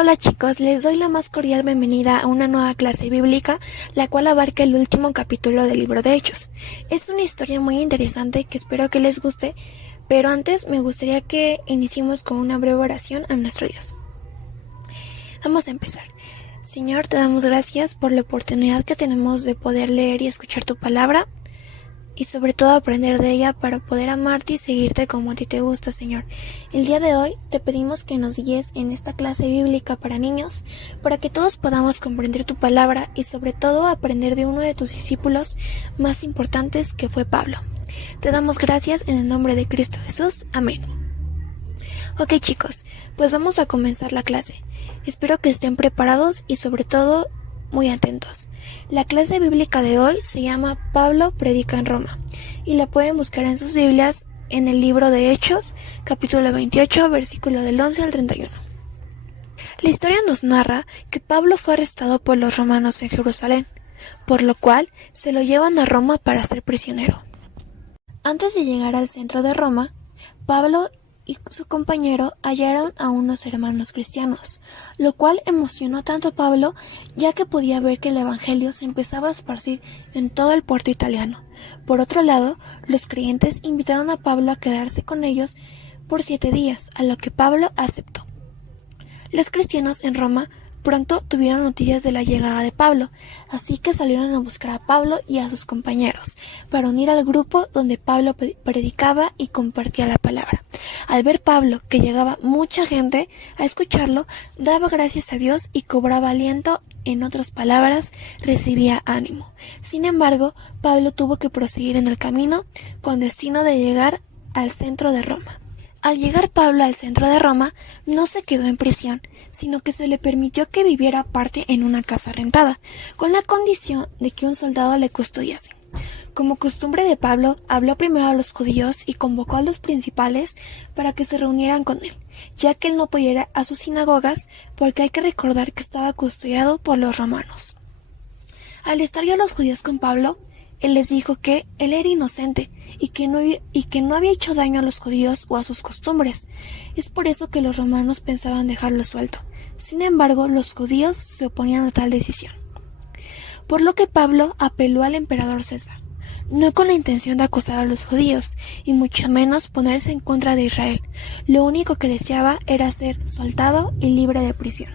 Hola chicos, les doy la más cordial bienvenida a una nueva clase bíblica, la cual abarca el último capítulo del libro de Hechos. Es una historia muy interesante que espero que les guste, pero antes me gustaría que iniciemos con una breve oración a nuestro Dios. Vamos a empezar. Señor, te damos gracias por la oportunidad que tenemos de poder leer y escuchar tu palabra, y sobre todo aprender de ella para poder amarte y seguirte como a ti te gusta, Señor. El día de hoy te pedimos que nos guíes en esta clase bíblica para niños, para que todos podamos comprender tu palabra y sobre todo aprender de uno de tus discípulos más importantes, que fue Pablo. Te damos gracias en el nombre de Cristo Jesús. Amén. Ok chicos, pues vamos a comenzar la clase. Espero que estén preparados y sobre todo muy atentos. La clase bíblica de hoy se llama Pablo predica en Roma y la pueden buscar en sus Biblias en el libro de Hechos, capítulo 28, versículo del 11 al 31. La historia nos narra que Pablo fue arrestado por los romanos en Jerusalén, por lo cual se lo llevan a Roma para ser prisionero. Antes de llegar al centro de Roma, Pablo y su compañero hallaron a unos hermanos cristianos, lo cual emocionó tanto a Pablo, ya que podía ver que el evangelio se empezaba a esparcir en todo el puerto italiano. Por otro lado, los creyentes invitaron a Pablo a quedarse con ellos por 7 días, a lo que Pablo aceptó. Los cristianos en Roma pronto tuvieron noticias de la llegada de Pablo, así que salieron a buscar a Pablo y a sus compañeros, para unir al grupo donde Pablo predicaba y compartía la palabra. Al ver Pablo que llegaba mucha gente a escucharlo, daba gracias a Dios y cobraba aliento, en otras palabras, recibía ánimo. Sin embargo, Pablo tuvo que proseguir en el camino con destino de llegar al centro de Roma. Al llegar Pablo al centro de Roma, no se quedó en prisión, sino que se le permitió que viviera aparte en una casa rentada, con la condición de que un soldado le custodiase. Como costumbre de Pablo, habló primero a los judíos y convocó a los principales para que se reunieran con él, ya que él no podía ir a sus sinagogas porque hay que recordar que estaba custodiado por los romanos. Al estar ya los judíos con Pablo, él les dijo que él era inocente y que no había hecho daño a los judíos o a sus costumbres. Es por eso que los romanos pensaban dejarlo suelto. Sin embargo, los judíos se oponían a tal decisión. Por lo que Pablo apeló al emperador César, no con la intención de acusar a los judíos, y mucho menos ponerse en contra de Israel. Lo único que deseaba era ser soltado y libre de prisión.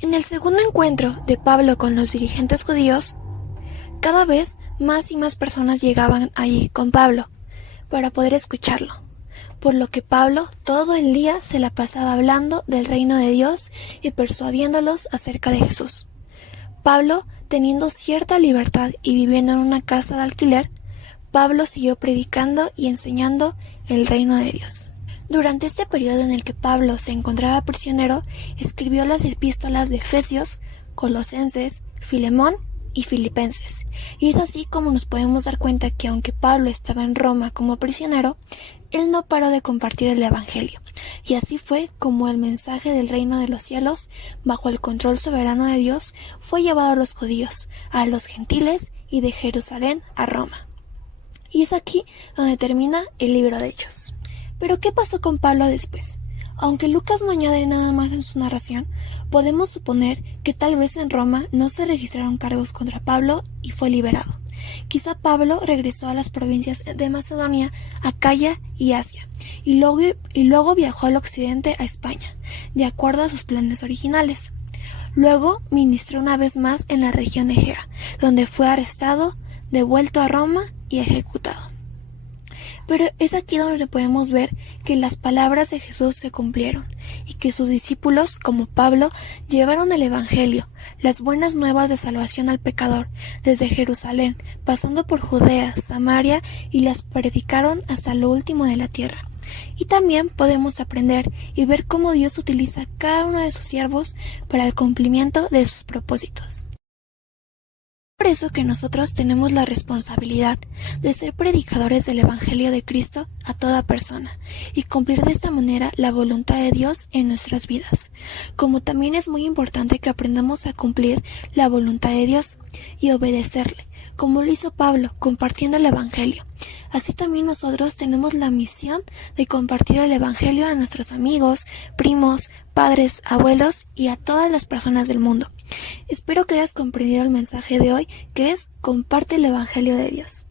En el segundo encuentro de Pablo con los dirigentes judíos, cada vez más y más personas llegaban allí con Pablo para poder escucharlo, por lo que Pablo todo el día se la pasaba hablando del reino de Dios y persuadiéndolos acerca de Jesús. Pablo, teniendo cierta libertad y viviendo en una casa de alquiler, Pablo siguió predicando y enseñando el reino de Dios. Durante este periodo en el que Pablo se encontraba prisionero, escribió las epístolas de Efesios, Colosenses, Filemón y Filipenses. Y es así como nos podemos dar cuenta que aunque Pablo estaba en Roma como prisionero, él no paró de compartir el evangelio. Y así fue como el mensaje del reino de los cielos, bajo el control soberano de Dios, fue llevado a los judíos, a los gentiles y de Jerusalén a Roma. Y es aquí donde termina el libro de Hechos. Pero ¿qué pasó con Pablo después? Aunque Lucas no añade nada más en su narración, podemos suponer que tal vez en Roma no se registraron cargos contra Pablo y fue liberado. Quizá Pablo regresó a las provincias de Macedonia, Acaya y Asia, y luego viajó al occidente a España, de acuerdo a sus planes originales. Luego ministró una vez más en la región Egea, donde fue arrestado, devuelto a Roma y ejecutado. Pero es aquí donde podemos ver que las palabras de Jesús se cumplieron y que sus discípulos, como Pablo, llevaron el evangelio, las buenas nuevas de salvación al pecador, desde Jerusalén, pasando por Judea, Samaria, y las predicaron hasta lo último de la tierra. Y también podemos aprender y ver cómo Dios utiliza cada uno de sus siervos para el cumplimiento de sus propósitos. Por eso que nosotros tenemos la responsabilidad de ser predicadores del Evangelio de Cristo a toda persona y cumplir de esta manera la voluntad de Dios en nuestras vidas. Como también es muy importante que aprendamos a cumplir la voluntad de Dios y obedecerle, como lo hizo Pablo compartiendo el Evangelio. Así también nosotros tenemos la misión de compartir el Evangelio a nuestros amigos, primos, padres, abuelos y a todas las personas del mundo. Espero que hayas comprendido el mensaje de hoy, que es: comparte el Evangelio de Dios.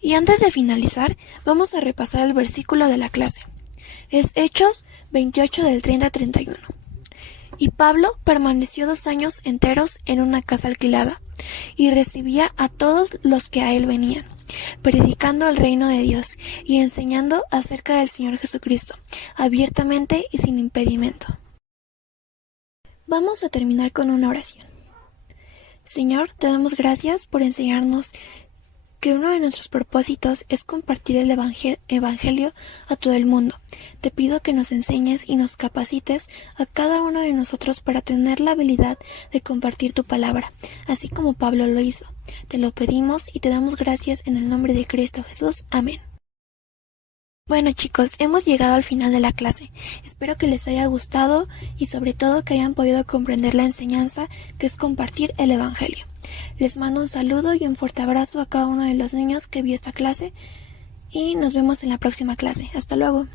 Y antes de finalizar, vamos a repasar el versículo de la clase. Es Hechos 28 del 30 al 31. Y Pablo permaneció 2 años enteros en una casa alquilada, y recibía a todos los que a él venían, predicando el reino de Dios y enseñando acerca del Señor Jesucristo, abiertamente y sin impedimento. Vamos a terminar con una oración. Señor, te damos gracias por enseñarnos que uno de nuestros propósitos es compartir el Evangelio a todo el mundo. Te pido que nos enseñes y nos capacites a cada uno de nosotros para tener la habilidad de compartir tu palabra, así como Pablo lo hizo. Te lo pedimos y te damos gracias en el nombre de Cristo Jesús. Amén. Bueno chicos, hemos llegado al final de la clase. Espero que les haya gustado y sobre todo que hayan podido comprender la enseñanza que es compartir el Evangelio. Les mando un saludo y un fuerte abrazo a cada uno de los niños que vio esta clase y nos vemos en la próxima clase. Hasta luego.